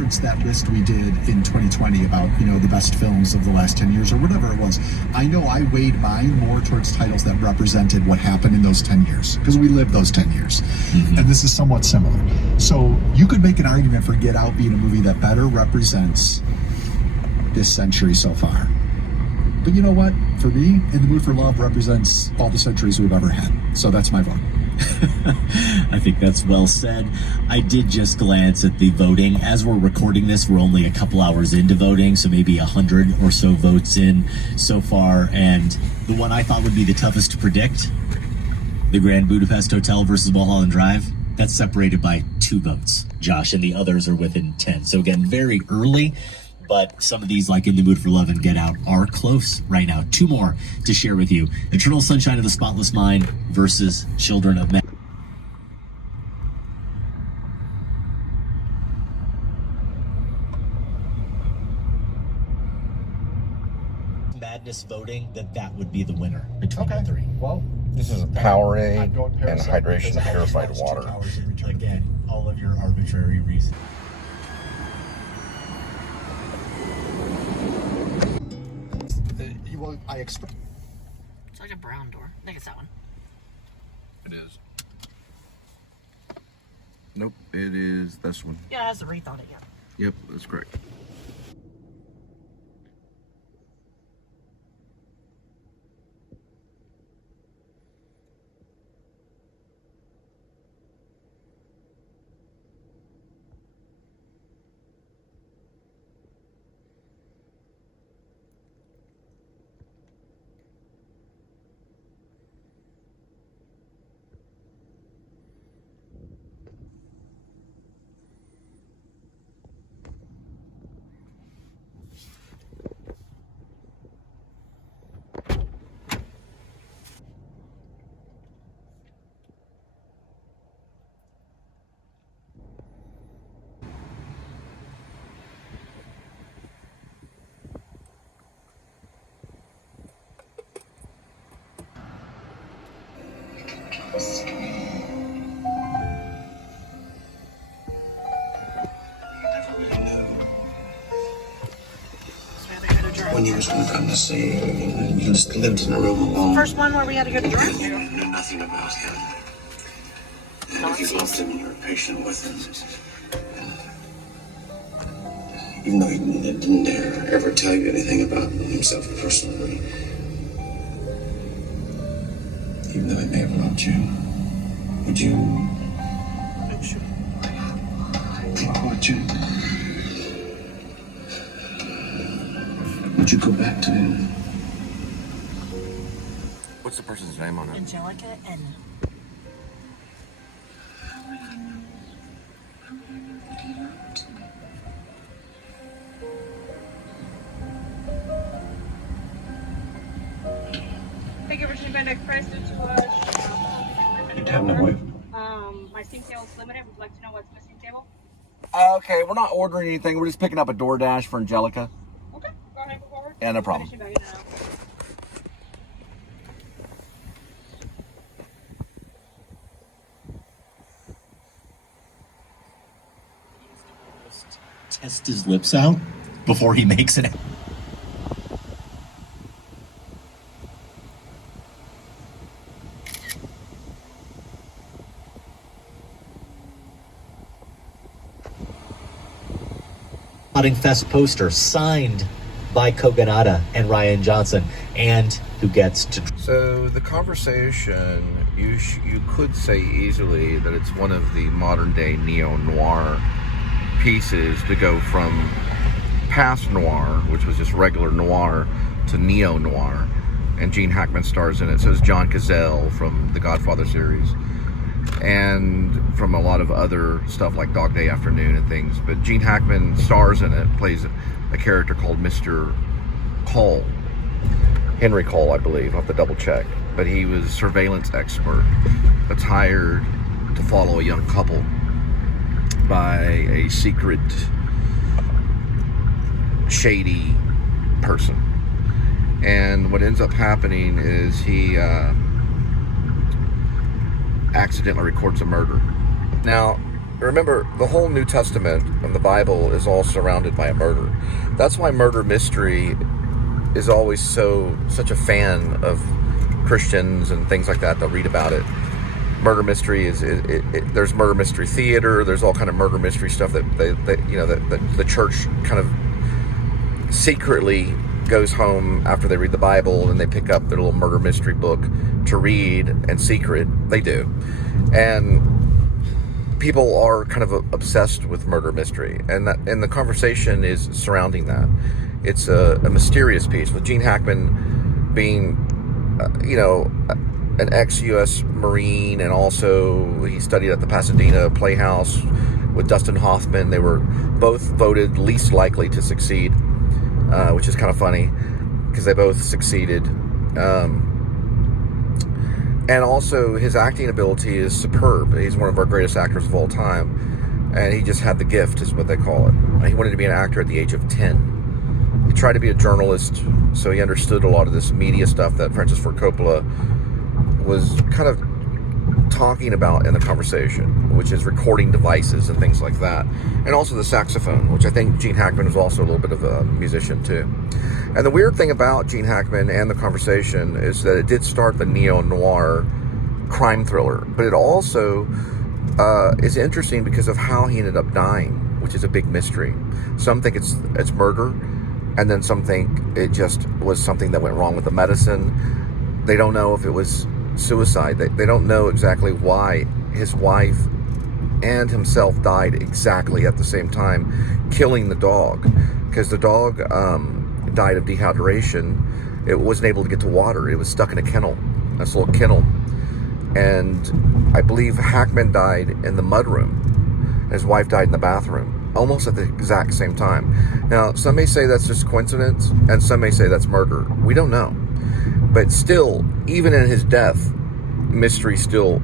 referenced that list we did in 2020 about, the best films of the last 10 years or whatever it was. I know I weighed mine more towards titles that represented what happened in those 10 years, because we lived those 10 years. Mm-hmm. And this is somewhat similar. So you could make an argument for Get Out being a movie that better represents this century so far. But you know what? For me, In the Mood for Love represents all the centuries we've ever had. So that's my vote. I think that's well said. I did just glance at the voting. As we're recording this, we're only a couple hours into voting, so maybe 100 or so votes in so far. And the one I thought would be the toughest to predict, the Grand Budapest Hotel versus Mulholland Drive, that's separated by 2 votes, Josh, and the others are within 10. So again, very early. But some of these, like In the Mood for Love and Get Out, are close right now. 2 more to share with you. Eternal Sunshine of the Spotless Mind versus Children of Men. Madness voting that would be the winner between the 3. Well, this is a Powerade and hydration purified water. Again, all of your arbitrary reasons. Well, I expect. It's like a brown door. I think it's that one. It is. Nope, it is this one. Yeah, it has the wreath on it, yeah. Yep, that's correct. When he was going to come to see you, you just lived in a room alone. First one where we had to go to the You restroom. knew nothing about him. And you loved him, you were patient with him. Even though he didn't dare ever tell you anything about himself personally. Even though he may have loved you. Would you? Would you? Would you go back to him? What's the person's name on it? Angelica and... Thank you for tuning back credited to us. You'd have no way. My sync table is limited. Would you like to know what's missing table? Okay, we're not ordering anything. We're just picking up a DoorDash for Angelica. Okay, go ahead, go forward. Yeah, no problem. Finishing back in and out. Test his lips out before he makes it. Fest poster signed by Kogonada and Ryan Johnson, and who gets to... So the conversation, you could say easily that it's one of the modern day neo-noir pieces to go from past noir, which was just regular noir, to neo-noir. And Gene Hackman stars in it. So does John Cazale from the Godfather series. And from a lot of other stuff like Dog Day Afternoon and things. But Gene Hackman stars in it, plays a character called Mr. Cole. Henry Cole, I believe. I'll have to double check. But he was a surveillance expert that's hired to follow a young couple by a secret, shady person. And what ends up happening is he accidentally records a murder. Now, remember, the whole New Testament and the Bible is all surrounded by a murder. That's why murder mystery is always such a fan of Christians and things like that. They'll read about it. Murder mystery there's murder mystery theater. There's all kind of murder mystery stuff that the church kind of secretly goes home after they read the Bible and they pick up their little murder mystery book to read in secret. They do, and people are kind of obsessed with murder mystery, and the conversation is surrounding that. It's a mysterious piece with Gene Hackman being, an ex-U.S. Marine, and also he studied at the Pasadena Playhouse with Dustin Hoffman. They were both voted least likely to succeed, which is kind of funny because they both succeeded. And also his acting ability is superb. He's one of our greatest actors of all time, and he just had the gift, is what they call it. He wanted to be an actor at the age of 10. He tried to be a journalist, so he understood a lot of this media stuff that Francis Ford Coppola was kind of talking about in the conversation, which is recording devices and things like that, and also the saxophone, which I think Gene Hackman was also a little bit of a musician too. And the weird thing about Gene Hackman and the conversation is that it did start the neo-noir crime thriller, but it also is interesting because of how he ended up dying, which is a big mystery. Some think it's murder, and then some think it just was something that went wrong with the medicine. They don't know if it was suicide. They don't know exactly why his wife and himself died exactly at the same time, killing the dog, because the dog died of dehydration. It wasn't able to get to water. It was stuck in a kennel, a little kennel. And I believe Hackman died in the mudroom. His wife died in the bathroom, almost at the exact same time. Now, some may say that's just coincidence, and some may say that's murder. We don't know. But still, even in his death, mystery still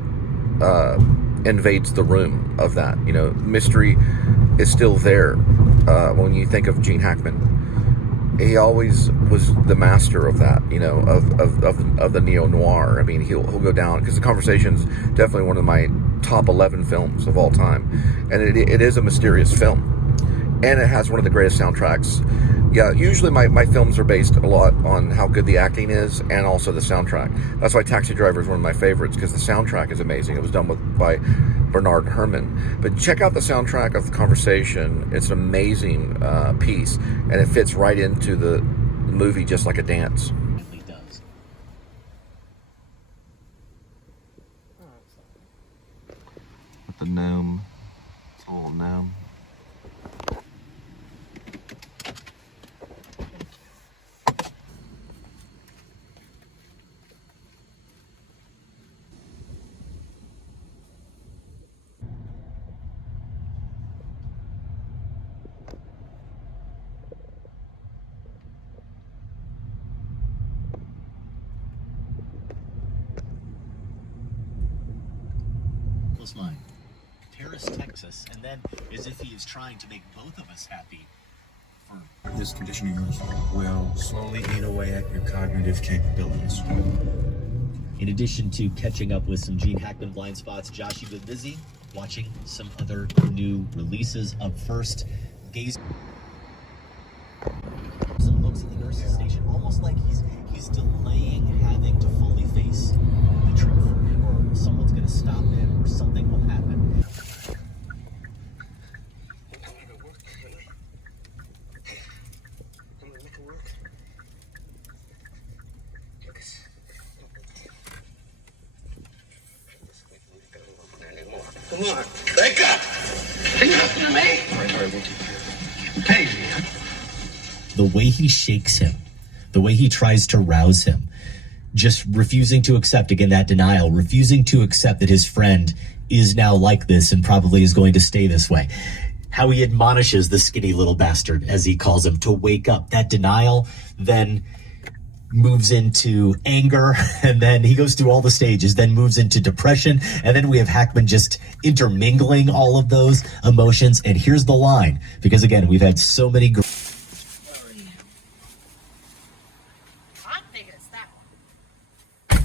invades the room of that. Mystery is still there when you think of Gene Hackman. He always was the master of that, of the neo-noir. I mean, he'll go down, because The Conversation's definitely one of my top 11 films of all time. And it is a mysterious film. And it has one of the greatest soundtracks. Yeah, usually my films are based a lot on how good the acting is and also the soundtrack. That's why Taxi Driver is one of my favorites, because the soundtrack is amazing. It was done by Bernard Herrmann. But check out the soundtrack of The Conversation. It's an amazing piece, and it fits right into the movie just like a dance. It does. With the gnome. It's a little gnome. Mine. Terrace, Texas, and then as if he is trying to make both of us happy. This condition of yours will slowly eat away at your cognitive capabilities. In addition to catching up with some Gene Hackman blind spots, Josh, you've been busy watching some other new releases. Up first, gaze some looks at the nurse's station, almost like he's delaying having to fully face the truth, or someone's going to stop him, or something will happen. Come on, wake up! Say nothing to me. Hey. The way he shakes him, the way he tries to rouse him, just refusing to accept, again, that denial, refusing to accept that his friend is now like this and probably is going to stay this way. How he admonishes the skinny little bastard, as he calls him, to wake up. That denial then moves into anger, and then he goes through all the stages, then moves into depression, and then we have Hackman just intermingling all of those emotions. And here's the line, because again, we've had so many I'm thinking it's that one.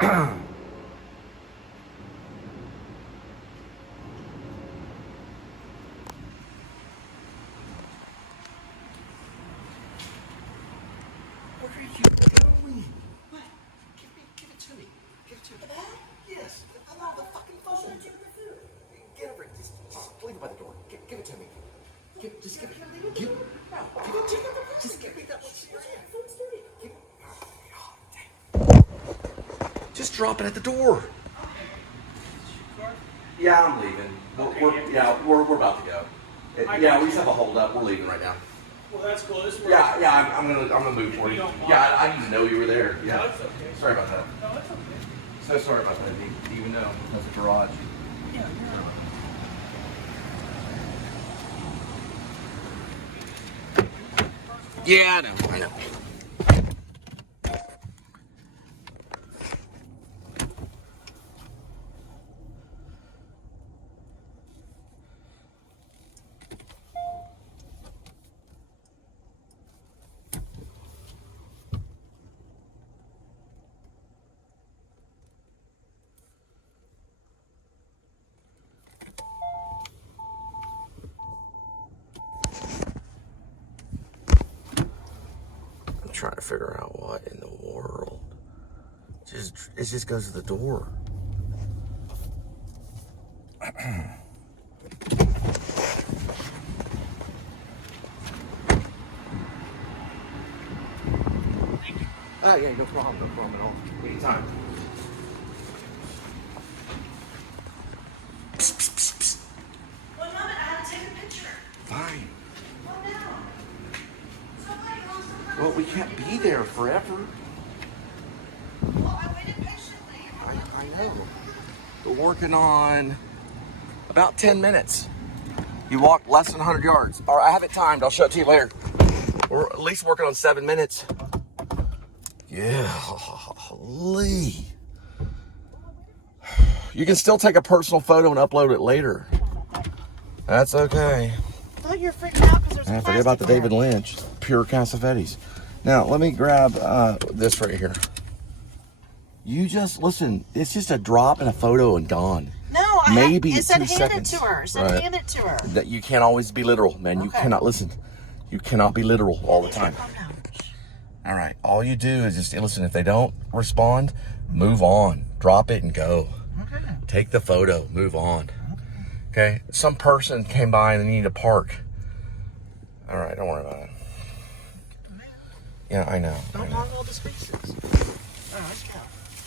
What are you doing? What? Give it to me. Give it to me. Yes. Allow the fucking phone. Get over it. Just leave it by the door. Give it to me. Just give it. Give it. No. Give it to me. Just give me that one. Just drop it at the door. Yeah, I'm leaving. We're about to go. Yeah, we just have a hold up. We're leaving right now. Well, that's cool. Yeah, I'm gonna move for you. Yeah, I didn't know you were there. Yeah. No, it's okay. Sorry about that. No, it's okay. So sorry about that. Even though that's a garage. Yeah. Yeah, I know. Trying to figure out what in the world. It just goes to the door. Oh yeah, no problem at all. Anytime. Psst, psst, psst, psst. One moment, I have to take a picture. Fine. What now? Somebody else. Well, we can't be there forever. Well, I waited patiently. I know. We're working on about 10 minutes. You walked less than 100 yards. All right, I have it timed. I'll show it to you later. We're at least working on 7 minutes. Yeah, Lee. You can still take a personal photo and upload it later. That's okay. I thought you were freaking out because there's a And forget about the David Lynch, pure Cassavetes. Now, let me grab this right here. You just, listen, it's just a drop in a photo and gone. No, Maybe it said 2 hand seconds. it to her. It said Right. hand it to her. That you can't always be literal, man. You Okay. cannot, listen, you cannot be literal all the time. Calm down. All right, all you do is just, listen, if they don't respond, move on. Drop it and go. Okay. Take the photo, move on. Okay? Some person came by and they need to park. All right, don't worry about it. Yeah, I know. Don't hog all the spaces. Oh, let's go.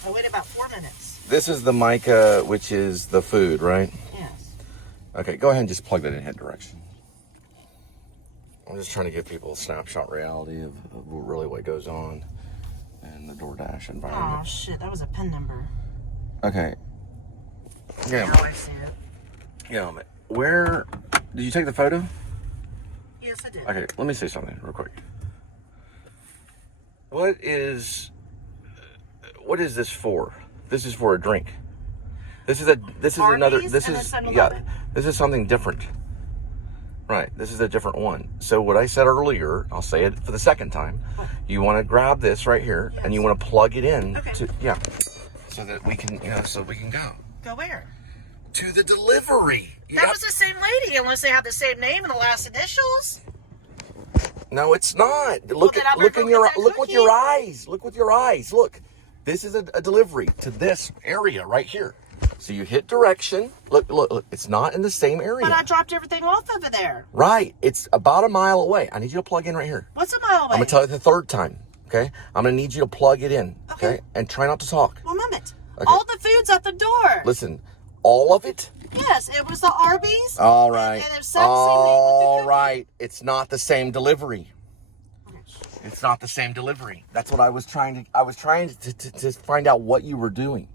I waited about 4 minutes. This is the mica, which is the food, right? Yes. Okay, go ahead and just plug that in head direction. I'm just trying to give people a snapshot reality of really what goes on in the DoorDash environment. Oh, shit. That was a PIN number. Okay. Yeah. Now I see it. Yeah, where did you take the photo? Yes, I did. Okay, let me say something real quick. What is this for? This is for a drink. This is another. This and a is 7-Eleven? This is something different. Right. This is a different one. So what I said earlier, I'll say it for the second time. You want to grab this right here, and you want to plug it in to so that we can so we can go. Go where? To the delivery. That was the same lady, unless they have the same name and the last initials. No, it's not. Look then I look better in go your get that look with cookie. your eyes. Look with your eyes. Look. This is a delivery to this area right here. So you hit direction. Look. It's not in the same area. But I dropped everything off over there. Right. It's about a mile away. I need you to plug in right here. What's a mile away? I'm going to tell you the third time. Okay? I'm going to need you to plug it in. Okay? And try not to talk. One moment. Okay. All the food's at the door. Listen. All of it? Yes, it was the Arby's. All right. And it said All right. It's not the same delivery. It's not the same delivery. That's what I was trying to find out what you were doing.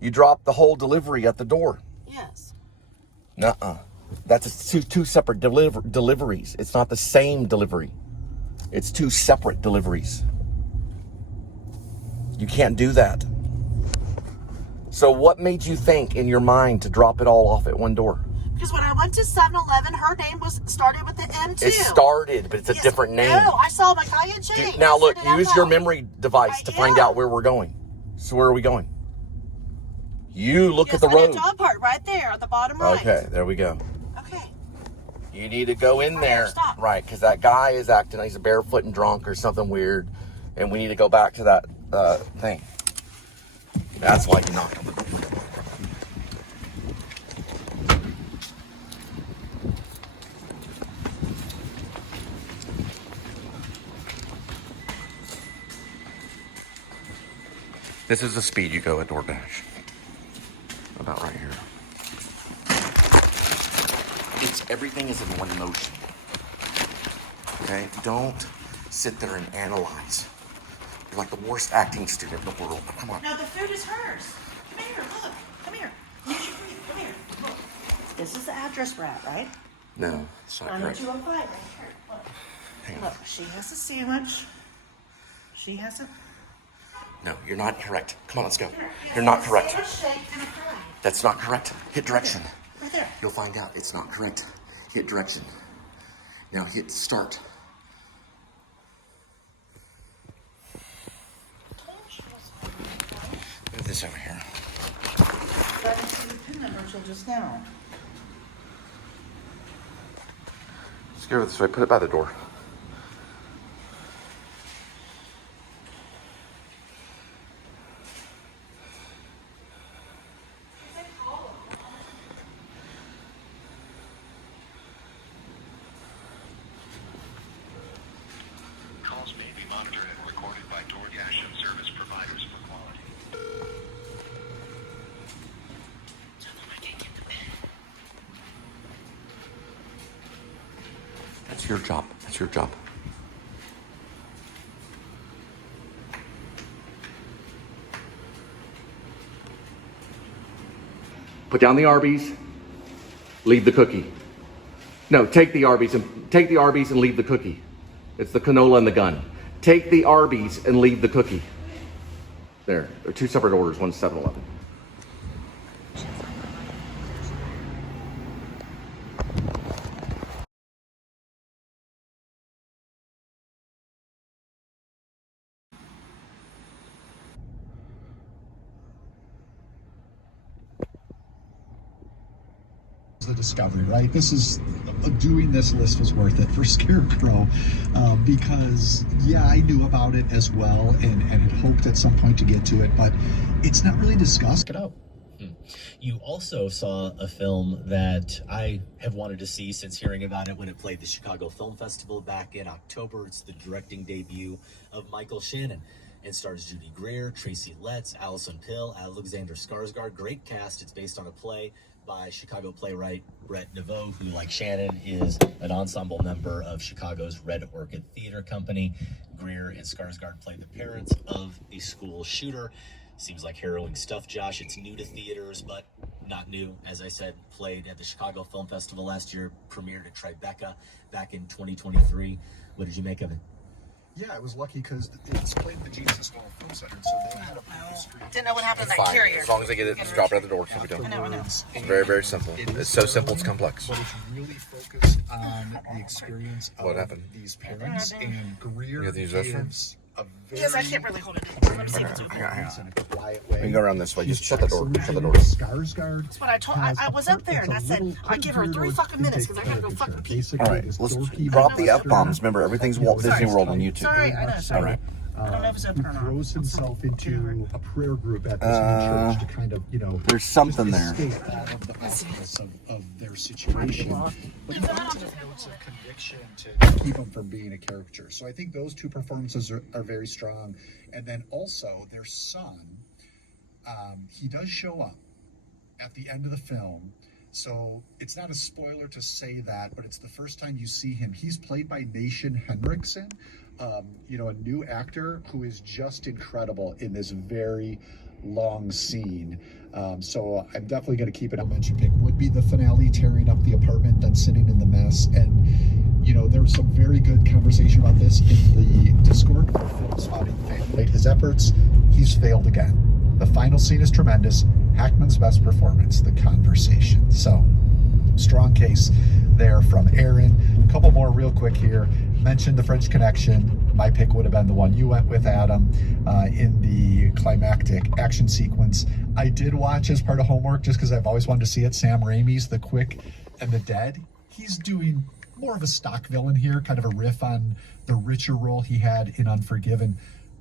You dropped the whole delivery at the door. Yes. Nuh-uh. That's two separate deliveries. It's not the same delivery. It's 2 separate deliveries. You can't do that. So what made you think in your mind to drop it all off at one door? Because when I went to 7-Eleven, her name was started with the M2. It started, but it's a different name. No, I saw Micaiah J. Now look, I said it out use your loud. memory device to find out where we're going. So where are we going? You look at the The road. dog park right there at the bottom right. Okay, there we go. Okay. You need to go in there. Stop. Right, because that guy is acting like he's a barefoot and drunk or something weird. And we need to go back to that thing. That's why you knocked on the door. This is the speed you go at DoorDash. About right here. Everything is in one motion. Okay? Don't sit there and analyze. You're like the worst acting student in the world. Come on. No, the food is hers. Come here, look. Come here. Come here. Look. This is the address we're at, right? No, it's not correct. 205 right here. Look. Hang on. Look, she has a sandwich. She has a... No, you're not correct. Come on, let's go. You're not correct. Sandwich, shake, and a fry. That's not correct. Hit direction. Right there. You'll find out it's not correct. Hit direction. Now hit start. Move this over here. I didn't see the PIN number until just now. Let's go this way. Put it by the door. Calls may be monitored and recorded by DoorDash and service providers for quality. That's your job. That's your job. Put down the Arby's. Leave the cookie. No, take the Arby's and leave the cookie. It's the canola and the gun. Take the Arby's and leave the cookie. There. They're two separate orders. One's 7-Eleven. The discovery, right? This is doing this list was worth it for Scarecrow because I knew about it as well and had hoped at some point to get to it, but it's not really discussed. It out. You also saw a film that I have wanted to see since hearing about it when it played the Chicago Film Festival back in October. It's the directing debut of Michael Shannon. It stars Judy Greer, Tracy Letts, Allison Pill, Alexander Skarsgård. Great cast. It's based on a play by Chicago playwright Brett Devoe, who, like Shannon, is an ensemble member of Chicago's Red Orchid Theater Company. Greer and Skarsgård play the parents of the school shooter. Seems like harrowing stuff, Josh. It's new to theaters, but not new. As I said, played at the Chicago Film Festival last year, premiered at Tribeca back in 2023. What did you make of it? Yeah, I was lucky because it's played at the Jesus Hall Film Center, so they had a full screen. Didn't know what happened to that Fine. carrier. As long as they get it, just drop it at the door. So we don't. I know. It's very, very simple. It's so simple, it's complex. But it's really focused on the experience of What happened? these parents, and Greer You have to use this one? gives a very Yes, I can't really hold it. Let me see if it's open. Hang on. in a quiet way. We can go around this way. Just He's shut the door. excellent Shut the in door. Skarsgård. That's what I told. I was up there and I said, I give her 3 fucking minutes because I gotta go fucking pee. All right, let's drop the F-bombs. Remember, everything's Walt Disney World on YouTube. Sorry, I know. Sorry. All right. I don't know if it's open or not. Throws himself into a prayer group at this new church to kind of, There's something there. escape out of the awfulness of their situation. But he finds enough notes of conviction to keep him from being a caricature. So I think those two performances are very strong. And then also their son, he does show up at the end of the film. So it's not a spoiler to say that, but it's the first time you see him. He's played by Nation Henriksen, a new actor who is just incredible in this very long scene. So I'm definitely going to keep it. I'll mention pick would be the finale, tearing up the apartment, then sitting in the mess. And, there was some very good conversation about this in the Discord for Film Spotting Family. His efforts, he's failed again. The final scene is tremendous. Hackman's best performance, the conversation. So, strong case there from Aaron. A couple more real quick here. mentioned The French Connection. My pick would have been the one you went with, Adam, in the climactic action sequence. I did watch as part of homework, just because I've always wanted to see it, Sam Raimi's The Quick and the Dead. He's doing more of a stock villain here, kind of a riff on the richer role he had in Unforgiven.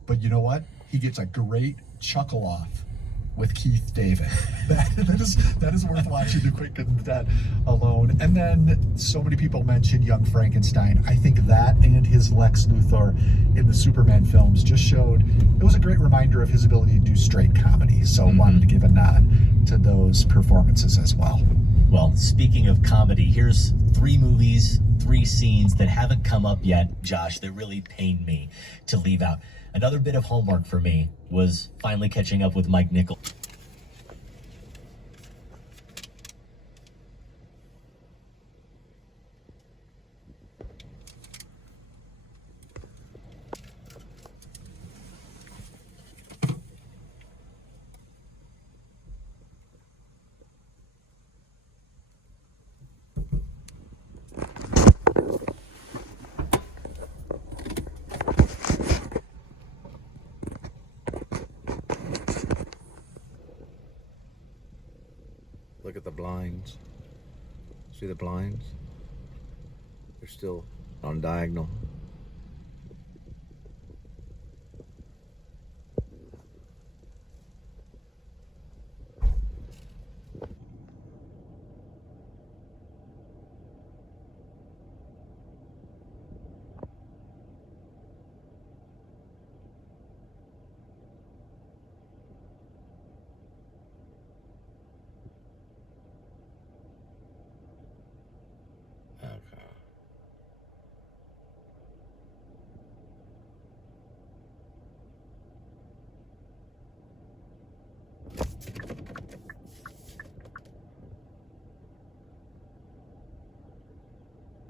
But you know what? He gets a great chuckle off with Keith David. That is worth watching The Quick and the Dead alone. And then so many people mentioned Young Frankenstein. I think that and his Lex Luthor in the Superman films just showed, it was a great reminder of his ability to do straight comedy. So wanted to give a nod to those performances as well. Well, speaking of comedy, here's 3 movies, 3 scenes that haven't come up yet, Josh, that really pained me to leave out. Another bit of homework for me was finally catching up with Mike Nichols. Look at the blinds. See the blinds? They're still on diagonal.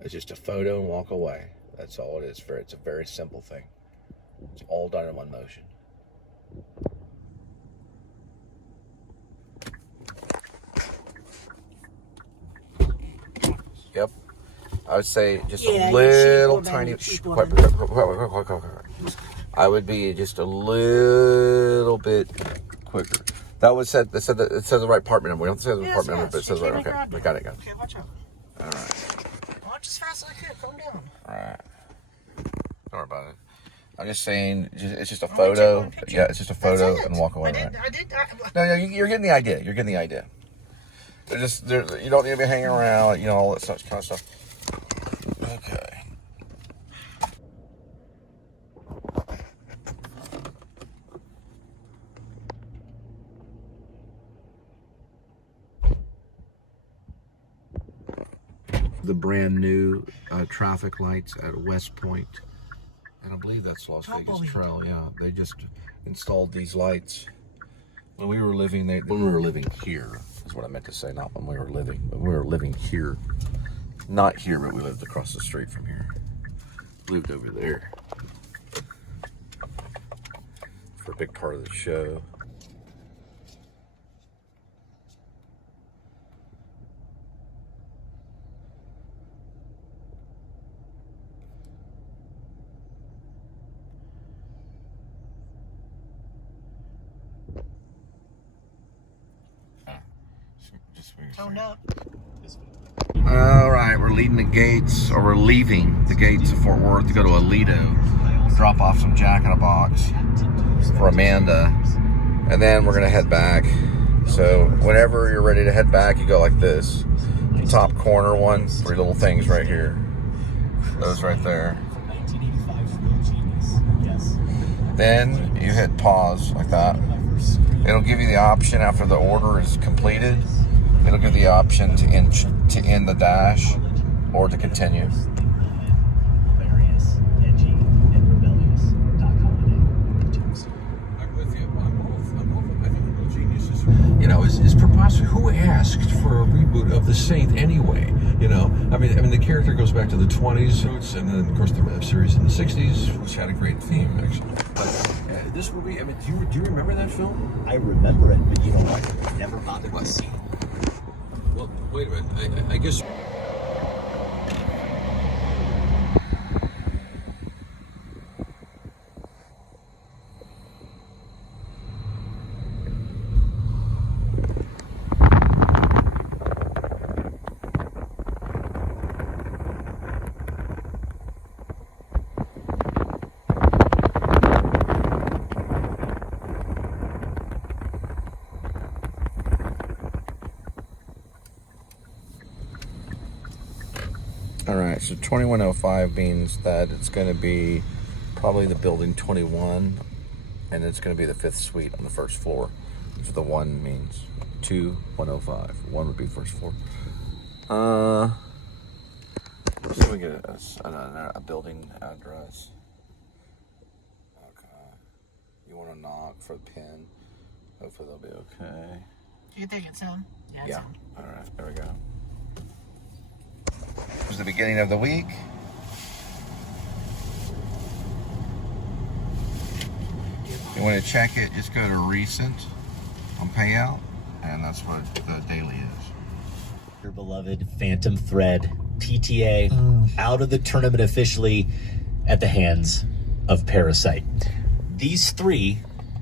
It's just a photo and walk away. That's all it is. It's a very simple thing. It's all done in one motion. Yep. I would say just a little tiny. I would be just a little bit quicker. That was said. It said the right part number. We don't say the part number, but it says right. Okay, I got it. Okay, watch out. All right. Watch as fast as I can. Calm down. All right. Don't worry about it. I'm just saying, it's just a photo. Yeah, it's just a photo and walk away. No, you're getting the idea. You're getting the idea. You don't need to be hanging around, you know, all that such kind of stuff. Okay. The brand new traffic lights at West Point. And I believe that's Las Vegas Trail, yeah. They just installed these lights. When we were living here, is what I meant to say, not when we were living, but we were living here. Not here, but we lived across the street from here. Lived over there. For a big part of the show. Toned up. All right, we're leaving the gates of Fort Worth to go to Aledo, drop off some Jack in a Box for Amanda, and then we're gonna head back. So whenever you're ready to head back, you go like this. The top corner one, 3 little things right here. Those right there. Then you hit pause like that. It'll give you the option after the order is completed. It'll give the option to end the dash or to continue. You know, it's preposterous. Who asked for a reboot of The Saint anyway? You know, I mean, the character goes back to the 20s, and then of course the web series in the 60s, which had a great theme actually. But this movie, I mean, do you remember that film? I remember it, but you know what? Never bothered to see it. Well, wait a minute. I guess. right, so 2105 means that it's going to be probably the building 21, and it's going to be the 5th suite on the first floor. So the 1 means 2105. 1 would be the first floor. Let's see if we get a building address. Okay. You want to knock for the pin? Hopefully they'll be okay. You think it's him? Yeah. It's him. All right, there we go. This is the beginning of the week. You want to check it, just go to recent on payout, and that's what the daily is. Your beloved Phantom Thread, PTA, out of the tournament officially at the hands of Parasite. These 3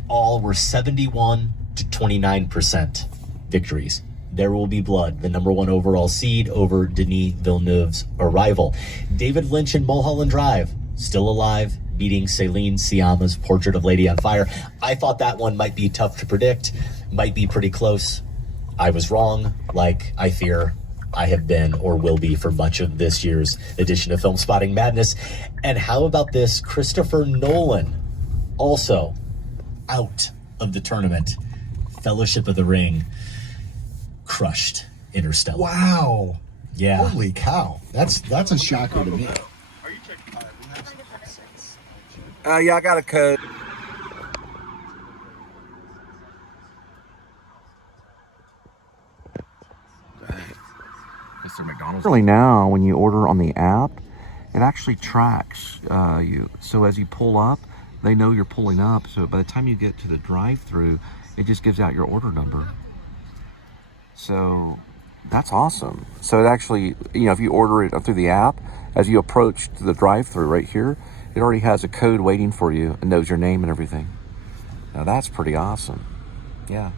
all were 71 to 29% victories. There Will Be Blood, the #1 overall seed over Denis Villeneuve's Arrival. David Lynch and Mulholland Drive, still alive, beating Celine Sciamma's Portrait of Lady on Fire. I thought that one might be tough to predict, might be pretty close. I was wrong, like I fear I have been or will be for much of this year's edition of Film Spotting Madness. And how about this? Christopher Nolan, also out of the tournament. Fellowship of the Ring crushed Interstellar. Wow. Yeah. Holy cow. That's a shocker to me. Yeah, I got a code. Mr. McDonald's. Really now, when you order on the app, it actually tracks you. So as you pull up, they know you're pulling up. So by the time you get to the drive-through, it just gives out your order number. So that's awesome. So it actually, if you order it through the app, as you approach to the drive-through right here, it already has a code waiting for you and knows your name and everything. Now that's pretty awesome. Yeah.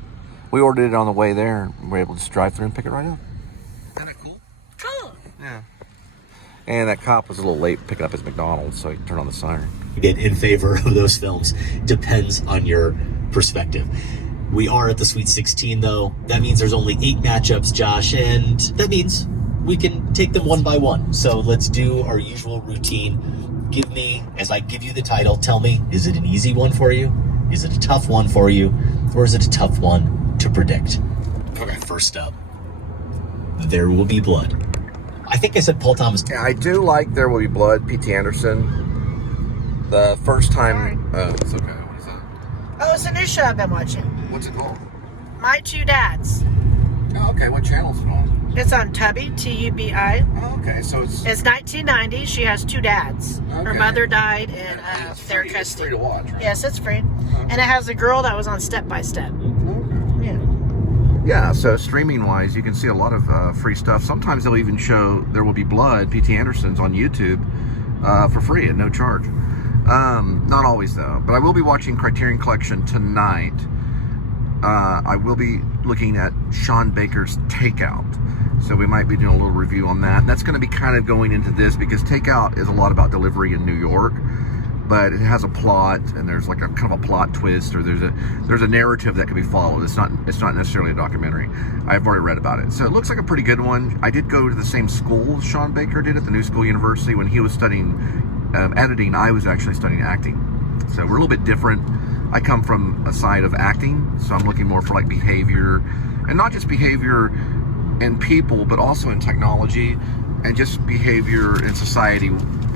We ordered it on the way there. We were able to just drive through and pick it right up. Kind of cool. Cool. Yeah. And that cop was a little late picking up his McDonald's, so he turned on the siren. In favor of those films depends on your perspective. We are at the Sweet 16, though. That means there's only 8 matchups, Josh, and that means we can take them one by one. So let's do our usual routine. Give me, as I give you the title, tell me, is it an easy one for you? Is it a tough one for you? Or is it a tough one to predict? Okay, first up, There Will Be Blood. I think I said Paul Thomas. Yeah, I do like There Will Be Blood, P.T. Anderson. The first time... it's okay. What is that? Oh, it's a new show I've been watching. What's it called? My Two Dads. Oh, okay. What channel is it on? It's on Tubi, Tubi. Oh, okay. So it's 1990. She has 2 dads. Okay. Her mother died in their free, custody. It's free to watch, right? Yes, it's free. Okay. And it has a girl that was on Step by Step. Okay. Yeah. Yeah, so streaming-wise, you can see a lot of free stuff. Sometimes they'll even show There Will Be Blood, P.T. Anderson's on YouTube for free at no charge. Not always, though. But I will be watching Criterion Collection tonight. I will be looking at Sean Baker's Takeout. So we might be doing a little review on that. And that's going to be kind of going into this because Takeout is a lot about delivery in New York. But it has a plot, and there's like a kind of a plot twist, or there's a narrative that can be followed. It's not necessarily a documentary. I've already read about it, so it looks like a pretty good one. I did go to the same school Sean Baker did at the New School University. When he was studying editing, I was actually studying acting. So we're a little bit different. I come from a side of acting, so I'm looking more for like behavior, and not just behavior in people, but also in technology, and just behavior in society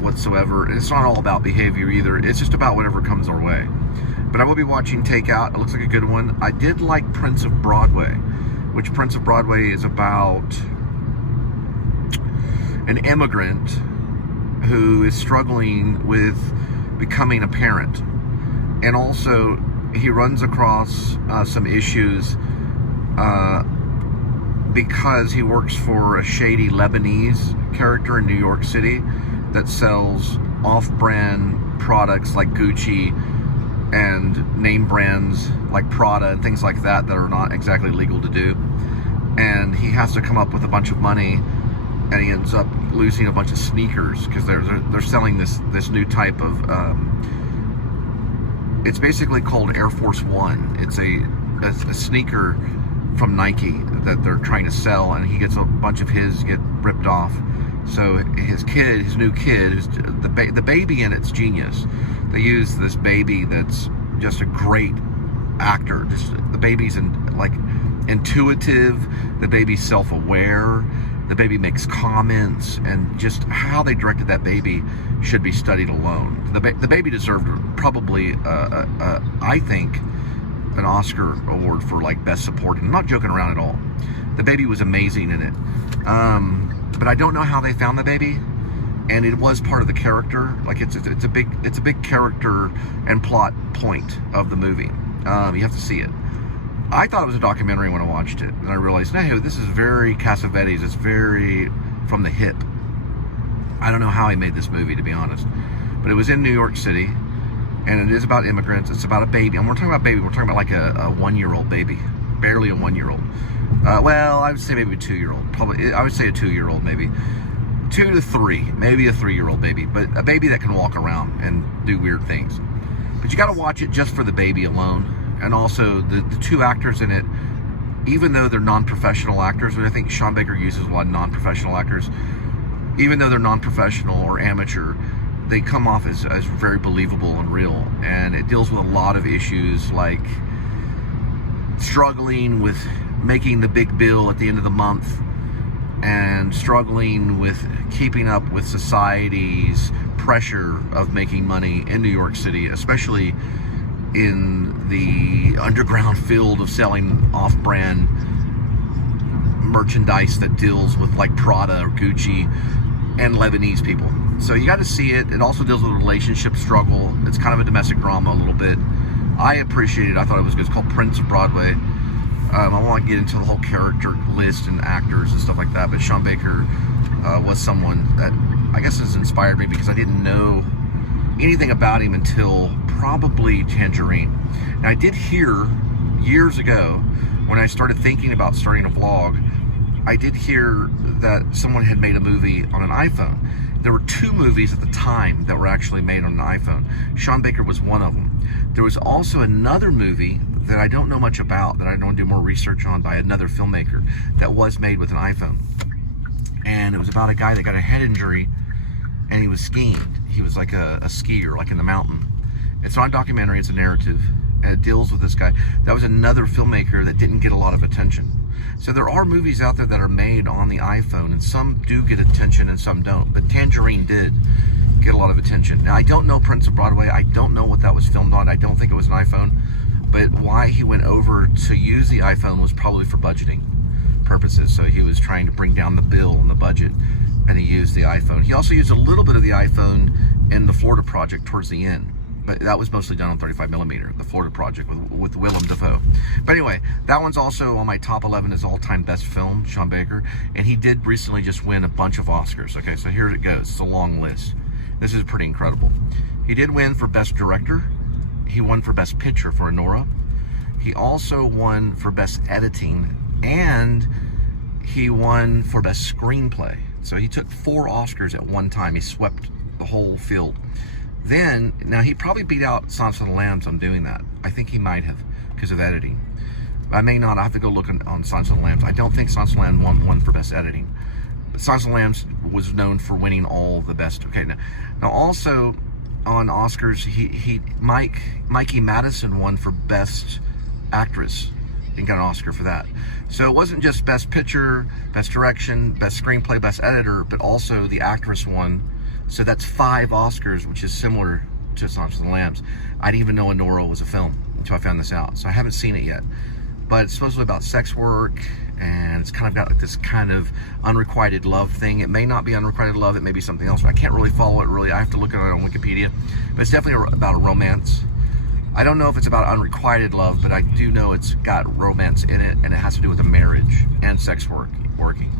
whatsoever. And it's not all about behavior either. It's just about whatever comes our way. But I will be watching Takeout. It looks like a good one. I did like Prince of Broadway, which Prince of Broadway is about an immigrant who is struggling with becoming a parent. And also he runs across some issues because he works for a shady Lebanese character in New York City that sells off-brand products like Gucci and name brands like Prada and things like that are not exactly legal to do. And he has to come up with a bunch of money, and he ends up losing a bunch of sneakers because they're selling this new type of it's basically called Air Force One. It's a sneaker from Nike that they're trying to sell, and he gets a bunch of his get ripped off. So his new kid, who's the baby in it's genius. They use this baby that's just a great actor. Just the baby's intuitive. The baby's self-aware. The baby makes comments, and just how they directed that baby should be studied alone. The baby deserved probably, I think, an Oscar award for like best supporting. I'm not joking around at all. The baby was amazing in it, but I don't know how they found the baby, and it was part of the character. Like it's a big character and plot point of the movie. You have to see it. I thought it was a documentary when I watched it, and I realized, no, this is very Cassavetes. It's very from the hip. I don't know how he made this movie, to be honest, but it was in New York City, and it is about immigrants. It's about a baby, and we're talking about baby. We're talking about like a 1-year-old baby, barely a 1-year-old. Well, I would say maybe a 2-year-old. Probably, I would say a 2-year-old, maybe 2 to 3, maybe a 3-year-old baby, but a baby that can walk around and do weird things. But you got to watch it just for the baby alone. And also the two actors in it, even though they're non-professional actors, and I think Sean Baker uses a lot of non-professional actors, even though they're non-professional or amateur, they come off as very believable and real. And it deals with a lot of issues like struggling with making the big bill at the end of the month, and struggling with keeping up with society's pressure of making money in New York City, especially in the underground field of selling off-brand merchandise that deals with like Prada or Gucci and Lebanese people. So you got to see it. It also deals with a relationship struggle. It's kind of a domestic drama a little bit. I appreciate it. I thought it was good. It's called Prince of Broadway. I won't get into the whole character list and actors and stuff like that, but Sean Baker was someone that I guess has inspired me, because I didn't know anything about him until probably Tangerine. Now, I did hear years ago, when I started thinking about starting a vlog, I did hear that someone had made a movie on an iPhone. There were 2 movies at the time that were actually made on an iPhone. Sean Baker was one of them. There was also another movie that I don't know much about, that I don't do more research on, by another filmmaker, that was made with an iPhone. And it was about a guy that got a head injury, and he was skiing. He was like a skier, like in the mountain. It's not a documentary, it's a narrative, and it deals with this guy. That was another filmmaker that didn't get a lot of attention. So there are movies out there that are made on the iPhone, and some do get attention and some don't. But Tangerine did get a lot of attention. Now, I don't know Prince of Broadway. I don't know what that was filmed on. I don't think it was an iPhone. But why he went over to use the iPhone was probably for budgeting purposes. So he was trying to bring down the bill and the budget, and he used the iPhone. He also used a little bit of the iPhone in the Florida Project towards the end, but that was mostly done on 35mm, the Florida Project with Willem Dafoe. But anyway, that one's also on my top 11 as all-time best film, Sean Baker, and he did recently just win a bunch of Oscars. Okay, so here it goes. It's a long list. This is pretty incredible. He did win for Best Director. He won for Best Picture for Anora. He also won for Best Editing, and he won for Best Screenplay. So he took 4 Oscars at one time. He swept the whole field. Then, now he probably beat out Silence of the Lambs on doing that. I think he might have, because of editing. I may not. I have to go look on Silence of the Lambs. I don't think Silence of the Lambs won for Best Editing. But Silence of the Lambs was known for winning all the best. Okay, now also on Oscars, Mikey Madison won for Best Actress and got an Oscar for that. So it wasn't just Best Picture, Best Direction, Best Screenplay, Best Editor, but also the actress won. So that's 5 Oscars, which is similar to Silence of the Lambs. I didn't even know Anora was a film until I found this out. So I haven't seen it yet. But it's supposedly about sex work, and it's kind of got like this kind of unrequited love thing. It may not be unrequited love, it may be something else. I can't really follow it really. I have to look at it on Wikipedia. But it's definitely about a romance. I don't know if it's about unrequited love, but I do know it's got romance in it, and it has to do with a marriage and sex working.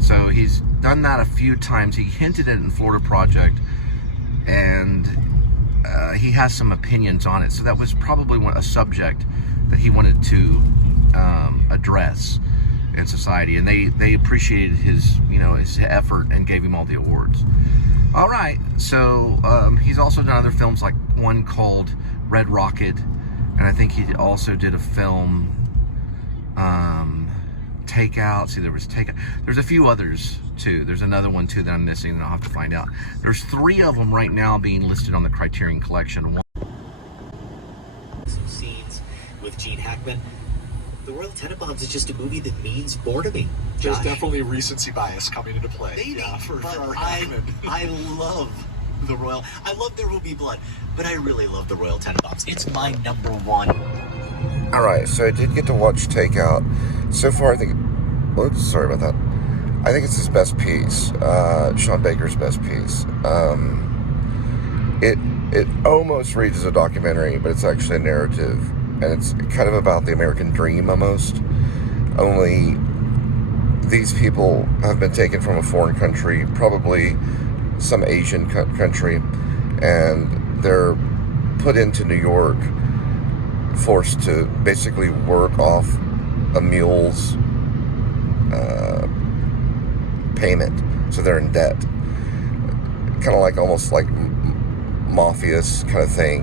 So he's done that a few times. He hinted at it in Florida Project, and he has some opinions on it. So that was probably a subject that he wanted to address in society, and they appreciated his effort and gave him all the awards. All right, so he's also done other films, like one called Red Rocket, and I think he also did a film Takeout. See, there was Takeout. There's a few others too. There's another one too that I'm missing, and I'll have to find out. There's 3 of them right now being listed on the Criterion Collection. Some scenes with Gene Hackman. The Royal Tenenbaums is just a movie that means more to me. There's definitely recency bias coming into play. Maybe, for but Hackman. I love the Royal. I love There Will Be Blood, but I really love the Royal Tenenbaums. It's my number 1. All right, so I did get to watch Takeout. So far, I think. Oops, sorry about that. I think it's his best piece. Sean Baker's best piece. It almost reads as a documentary, but it's actually a narrative, and it's kind of about the American dream almost. Only these people have been taken from a foreign country, probably some Asian country, and they're put into New York, forced to basically work off a mule's payment, so they're in debt. Kind of like almost like mafias kind of thing,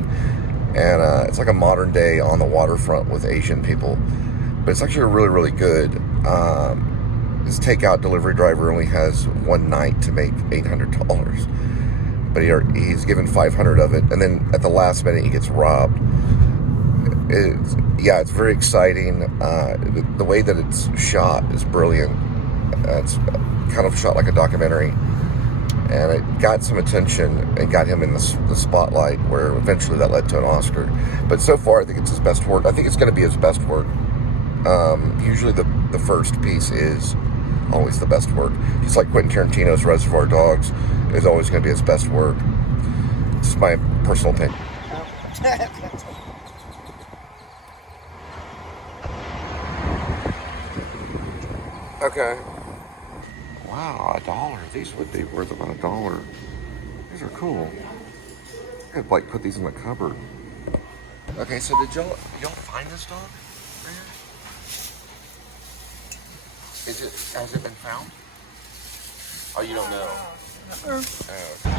and it's like a modern day On the Waterfront with Asian people, but it's actually really, really good. His takeout delivery driver only has one night to make $800, but he's given 500 of it, and then at the last minute he gets robbed. It's very exciting. The way that it's shot is brilliant. It's kind of shot like a documentary, and it got some attention and got him in the spotlight, where eventually that led to an Oscar. But so far, I think it's his best work. I think it's going to be his best work. Usually the first piece is always the best work. Just like Quentin Tarantino's Reservoir Dogs is always going to be his best work. It's my personal opinion. Okay. Wow, $1. These would be worth about $1. These are cool. I could like put these in the cupboard. Okay, so did y'all find this dog right here? Has it been found? Oh, you don't know? Oh, okay.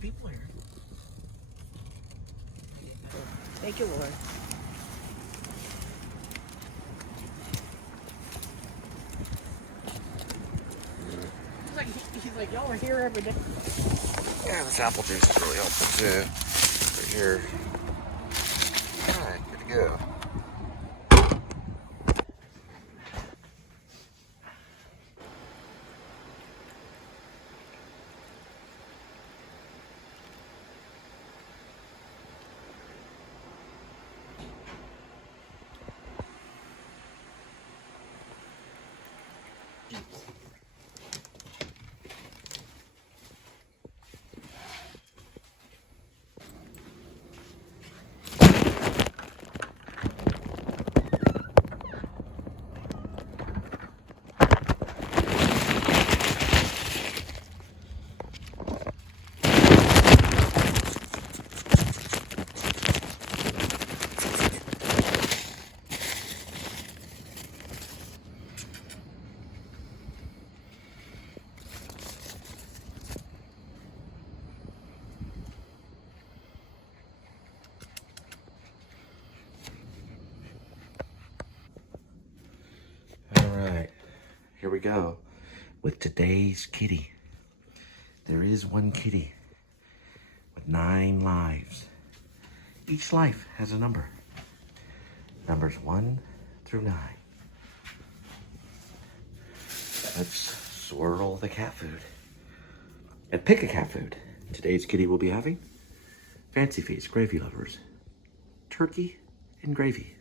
People here. Thank you, Lord. He's like, y'all are here every day. Yeah, this apple juice is really helpful too. Right here. Alright, good to go. Here we go with today's kitty. There is one kitty with 9 lives. Each life has a number. Numbers 1 through 9. Let's swirl the cat food and pick a cat food. Today's kitty will be having Fancy Feast Gravy Lovers, turkey and gravy.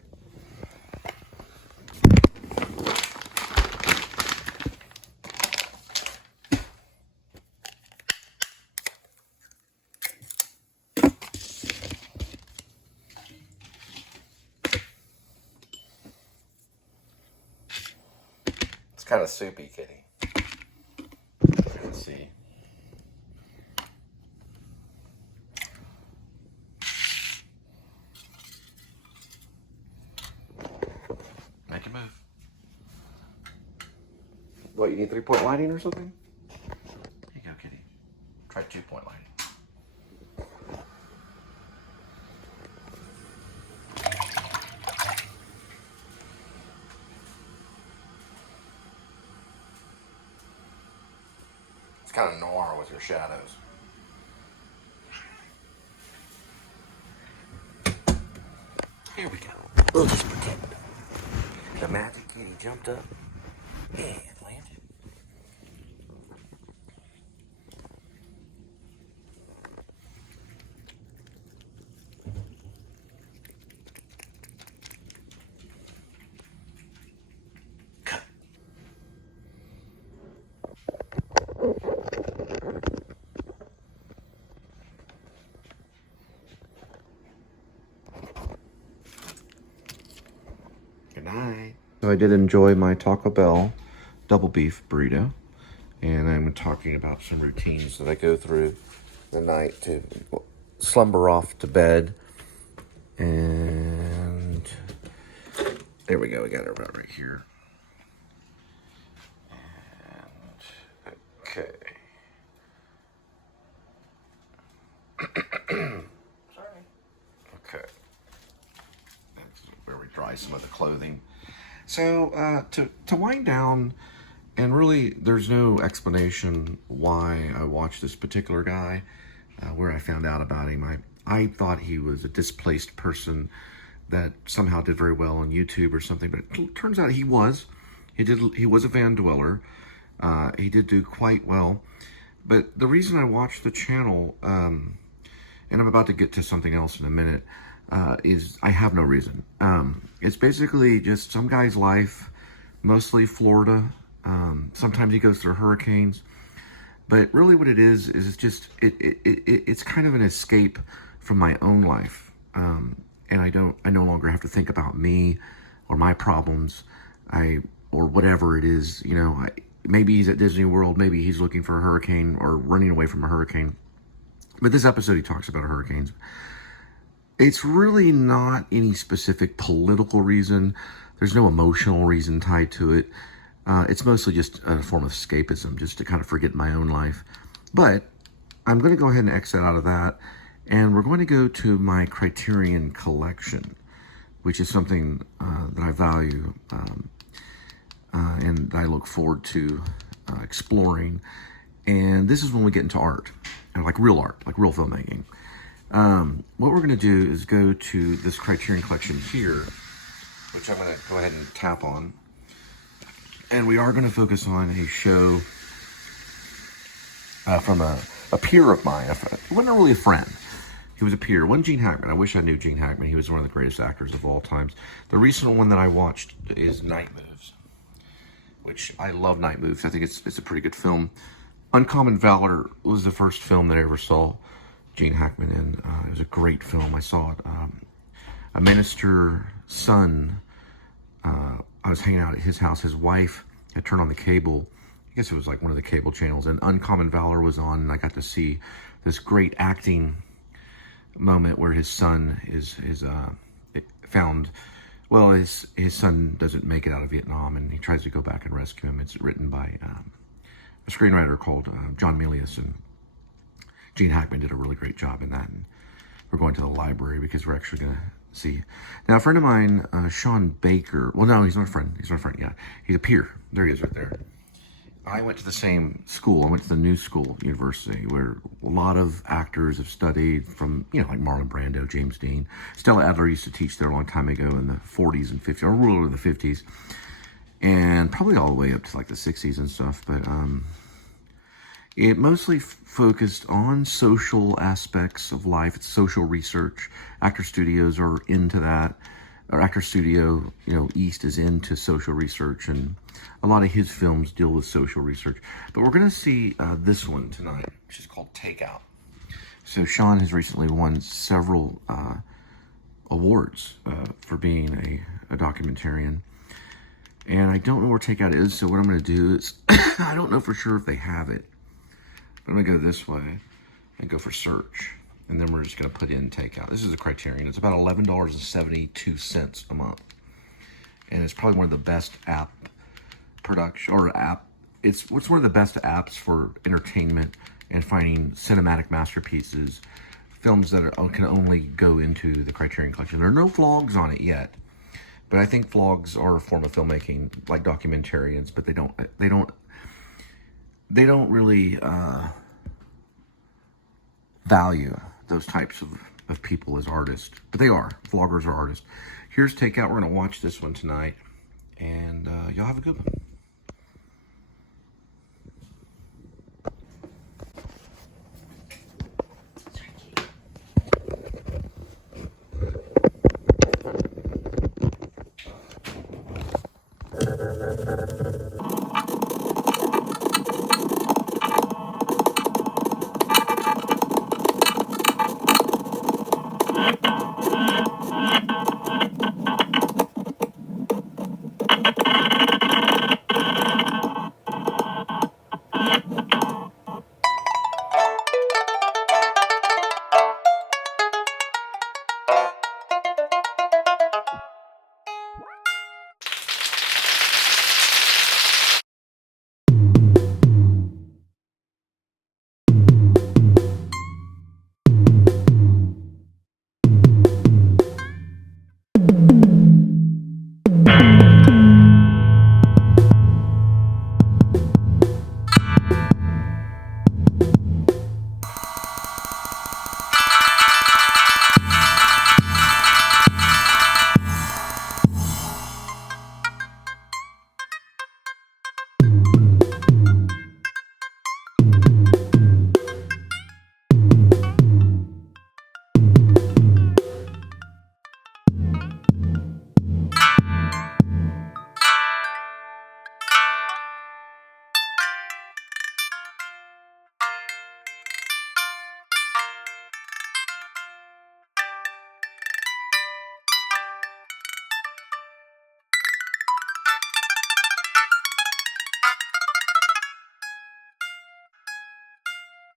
kind of soupy, Kitty. Let's see. Make a move. What, you need 3-point lighting or something? Here you go, Kitty. Try 2-point lighting. It's kind of noir with your shadows. Here we go. We'll just pretend the magic kitty jumped up and landed. Cut. Good night. So I did enjoy my Taco Bell double beef burrito, and I'm talking about some routines that I go through the night to slumber off to bed. And there we go, we got it about right here. And okay. Sorry. Okay. That's where we dry some of the clothing. So to wind down, and really there's no explanation why I watched this particular guy, where I found out about him. I thought he was a displaced person that somehow did very well on YouTube or something, but it turns out he was. He was a van dweller. He did do quite well. But the reason I watched the channel, and I'm about to get to something else in a minute, is I have no reason. It's basically just some guy's life, mostly Florida. Sometimes he goes through hurricanes, but really what it is it's just, it's kind of an escape from my own life. And I no longer have to think about me or my problems, or whatever it is, you know. Maybe he's at Disney World, maybe he's looking for a hurricane or running away from a hurricane. But this episode, he talks about hurricanes. It's really not any specific political reason. There's no emotional reason tied to it. It's mostly just a form of escapism, just to kind of forget my own life. But I'm going to go ahead and exit out of that, and we're going to go to my Criterion collection, which is something that I value and I look forward to exploring. And this is when we get into art, and like real filmmaking. What we're going to do is go to this Criterion collection here, which I'm going to go ahead and tap on. And we are going to focus on a show from a peer of mine. He wasn't really a friend. He was a peer. One Gene Hackman. I wish I knew Gene Hackman. He was one of the greatest actors of all times. The recent one that I watched is Night Moves, which I love Night Moves. I think it's a pretty good film. Uncommon Valor was the first film that I ever saw Gene Hackman in. It was a great film. I saw it. A minister's son. I was hanging out at his house. His wife had turned on the cable. I guess it was like one of the cable channels, and Uncommon Valor was on, and I got to see this great acting moment where his son is found. Well, his son doesn't make it out of Vietnam, and he tries to go back and rescue him. It's written by a screenwriter called John Milius, and Gene Hackman did a really great job in that. And we're going to the library because we're actually going to see. Now, a friend of mine, Sean Baker, well, no, he's not a friend. He's not a friend, yeah. He's a peer. There he is right there. I went to the same school. I went to the New School University, where a lot of actors have studied from, you know, like Marlon Brando, James Dean. Stella Adler used to teach there a long time ago in the 40s and 50s, or ruler in the 50s, and probably all the way up to like the 60s and stuff. But it mostly focused on social aspects of life. It's social research. Actor studios are into that. Or Actor Studio, you know, East is into social research, and a lot of his films deal with social research. But we're going to see this one tonight, which is called Takeout. So Sean has recently won several awards for being a documentarian. And I don't know where takeout is, so what I'm going to do is, I don't know for sure if they have it. I'm going to go this way and go for search. And then we're just going to put in takeout. This is a Criterion. It's about $11.72 a month. And it's probably one of the best it's one of the best apps for entertainment and finding cinematic masterpieces, films that can only go into the Criterion Collection. There are no vlogs on it yet, but I think vlogs are a form of filmmaking, like documentarians, but they don't really value those types of people as artists, but they are. Vloggers are artists. Here's takeout. We're going to watch this one tonight, and y'all have a good one.